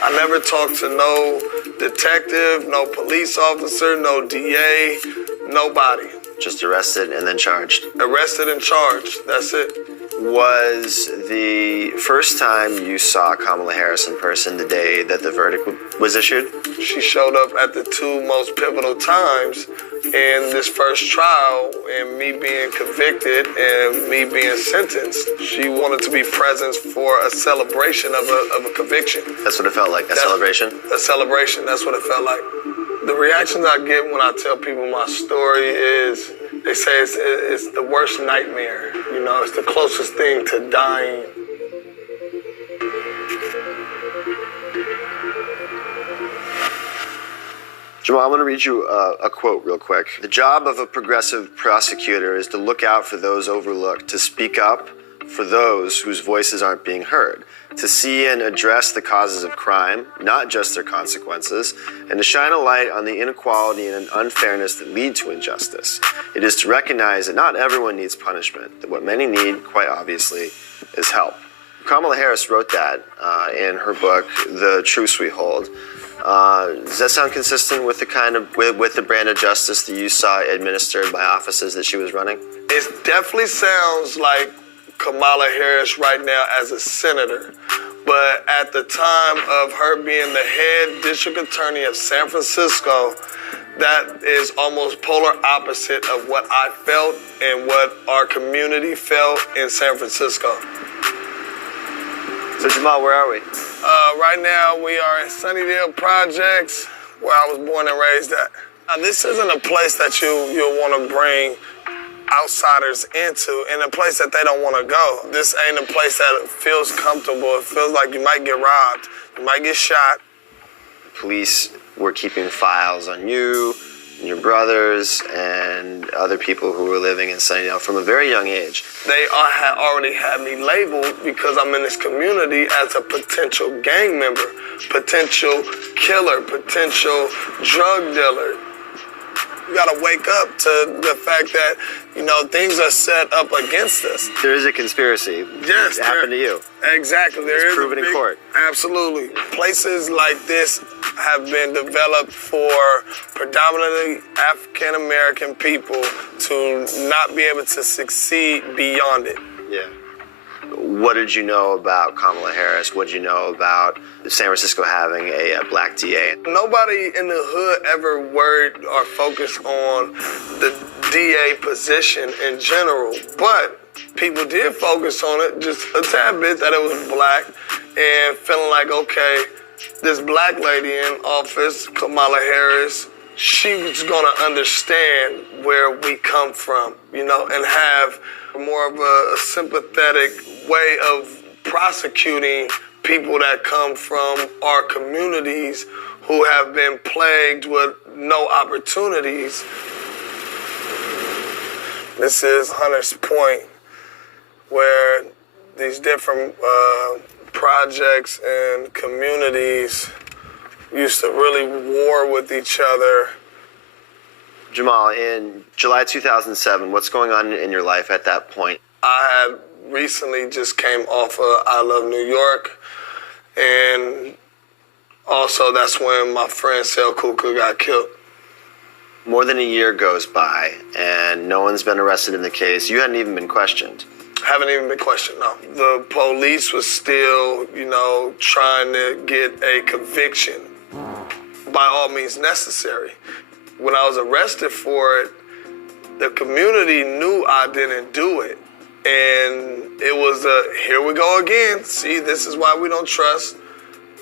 I never talked to no detective, no police officer, no DA, nobody. Just arrested and then charged? Arrested and charged, that's it. Was the first time you saw Kamala Harris in person the day that the verdict was issued? She showed up at the two most pivotal times in this first trial, and me being convicted and me being sentenced. She wanted to be present for a celebration of a conviction. That's what it felt like, celebration? A celebration, that's what it felt like. The reactions I get when I tell people my story is, they say it's the worst nightmare. You know, it's the closest thing to dying. Jamal, I'm going to read you a quote real quick. The job of a progressive prosecutor is to look out for those overlooked, to speak up for those whose voices aren't being heard, to see and address the causes of crime, not just their consequences, and to shine a light on the inequality and unfairness that lead to injustice. It is to recognize that not everyone needs punishment, that what many need, quite obviously, is help. Kamala Harris wrote that in her book, The Truth We Hold. Does that sound consistent with the with the brand of justice that you saw administered by offices that she was running? It definitely sounds like Kamala Harris right now as a senator. But at the time of her being the head district attorney of San Francisco, that is almost polar opposite of what I felt and what our community felt in San Francisco. So Jamal, where are we? Right now we are in Sunnydale Projects, where I was born and raised at. Now, this isn't a place that you'll want to bring outsiders into, and a place that they don't want to go. This ain't a place that feels comfortable. It feels like you might get robbed, you might get shot. Police were keeping files on you, and your brothers, and other people who were living in Sunnydale from a very young age. They already had me labeled because I'm in this community as a potential gang member, potential killer, potential drug dealer. You gotta wake up to the fact that, you know, things are set up against us. There is a conspiracy. Yes. It happened to you. Exactly. There is proven in court. Absolutely. Places like this have been developed for predominantly African-American people to not be able to succeed beyond it. Yeah. What did you know about Kamala Harris? What did you know about San Francisco having a black DA? Nobody in the hood ever worried or focused on the DA position in general, but people did focus on it just a tad bit, that it was black, and feeling like, okay, this black lady in office, Kamala Harris, she was gonna understand where we come from, you know, and have more of a sympathetic way of prosecuting people that come from our communities who have been plagued with no opportunities. This is Hunter's Point, where these different projects and communities used to really war with each other. Jamal, in July 2007, what's going on in your life at that point? I had recently just came off of I Love New York, and also that's when my friend Sel Kuka got killed. More than a year goes by, and no one's been arrested in the case. You hadn't even been questioned. Haven't even been questioned, no. The police was still, you know, trying to get a conviction by all means necessary. When I was arrested for it, the community knew I didn't do it. And it was here we go again. See, this is why we don't trust,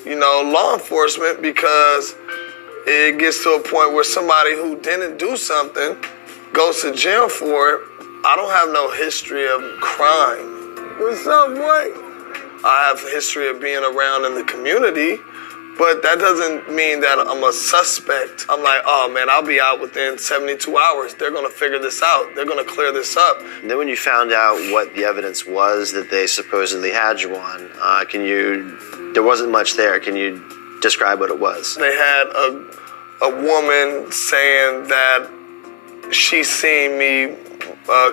you know, law enforcement, because it gets to a point where somebody who didn't do something goes to jail for it. I don't have no history of crime. What's up, boy? I have a history of being around in the community, but that doesn't mean that I'm a suspect. I'm like, oh man, I'll be out within 72 hours. They're gonna figure this out. They're gonna clear this up. And then when you found out what the evidence was that they supposedly had you on, there wasn't much there. Can you describe what it was? They had a woman saying that she seen me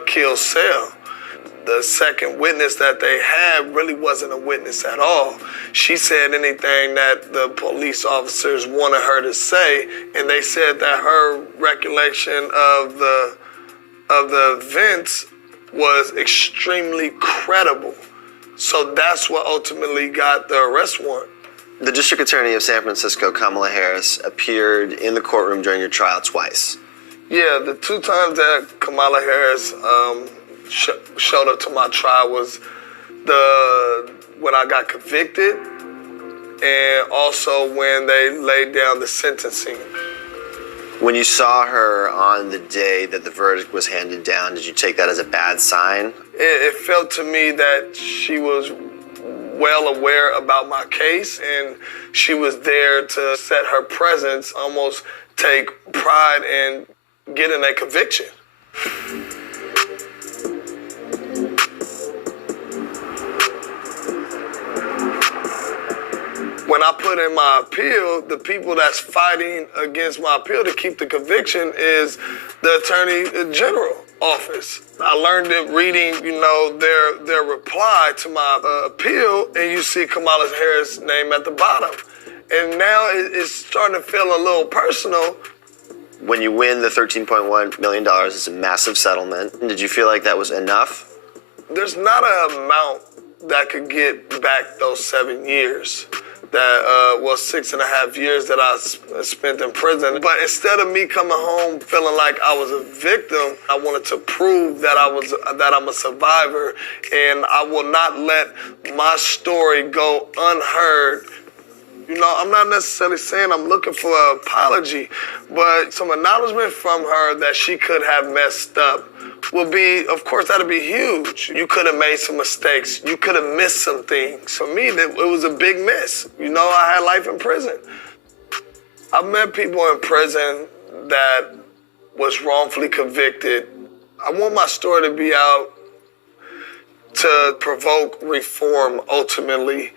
kill Sel. the second witness that they had really wasn't a witness at all. She said anything that the police officers wanted her to say, and they said that her recollection of the events was extremely credible. So that's what ultimately got the arrest warrant. The District Attorney of San Francisco, Kamala Harris, appeared in the courtroom during your trial twice. Yeah, the two times that Kamala Harris showed up to my trial was when I got convicted, and also when they laid down the sentencing. When you saw her on the day that the verdict was handed down, did you take that as a bad sign? It felt to me that she was well aware about my case, and she was there to set her presence, almost take pride in getting a conviction. When I put in my appeal, the people that's fighting against my appeal to keep the conviction is the Attorney General office. I learned it reading, their reply to my appeal, and you see Kamala Harris' name at the bottom. And now it's starting to feel a little personal. When you win the $13.1 million, it's a massive settlement. Did you feel like that was enough? There's not an amount that could get back those 7 years. 6.5 years that I spent in prison. But instead of me coming home feeling like I was a victim, I wanted to prove that I'm a survivor, and I will not let my story go unheard. I'm not necessarily saying I'm looking for an apology, but some acknowledgement from her that she could have messed up will be, of course, that'll be huge. You could have made some mistakes. You could have missed some things. For me, it was a big miss. I had life in prison. I've met people in prison that was wrongfully convicted. I want my story to be out to provoke reform ultimately.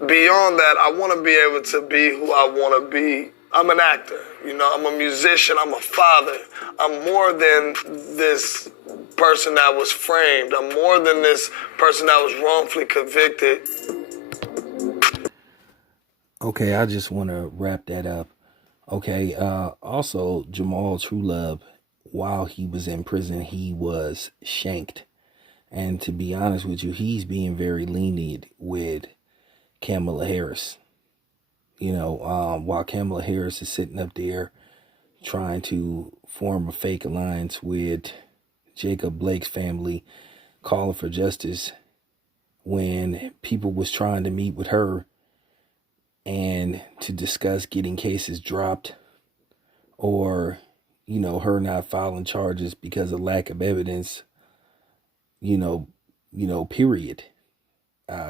Beyond that, I want to be able to be who I want to be. I'm an actor, I'm a musician, I'm a father. I'm more than this person that was framed. I'm more than this person that was wrongfully convicted. Okay, I just want to wrap that up. Okay, also, Jamal Trulove, while he was in prison, he was shanked. And to be honest with you, he's being very lenient with Kamala Harris. While Kamala Harris is sitting up there trying to form a fake alliance with Jacob Blake's family, calling for justice, when people was trying to meet with her and to discuss getting cases dropped, or, her not filing charges because of lack of evidence, period.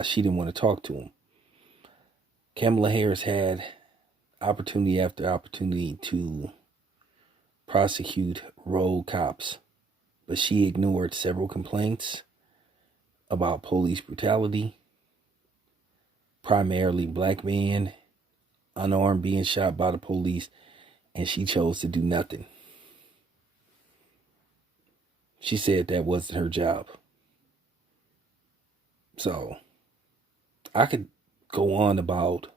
She didn't want to talk to him. Kamala Harris had opportunity after opportunity to prosecute rogue cops, but she ignored several complaints about police brutality, primarily black men, unarmed, being shot by the police, and she chose to do nothing. She said that wasn't her job. So, I could go on about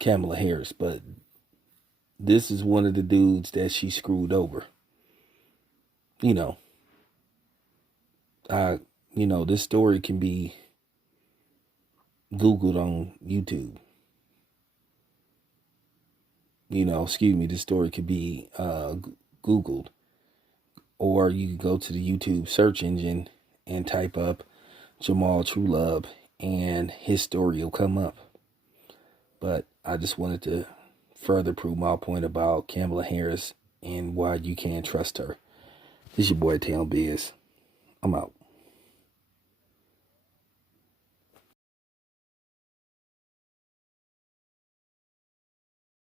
Kamala Harris, but this is one of the dudes that she screwed over. This story can be Googled on YouTube. This story could be Googled, or you could go to the YouTube search engine and type up Jamal Trulove, and his story will come up. But I just wanted to further prove my point about Kamala Harris and why you can't trust her. This is your boy Tail Biz. I'm out.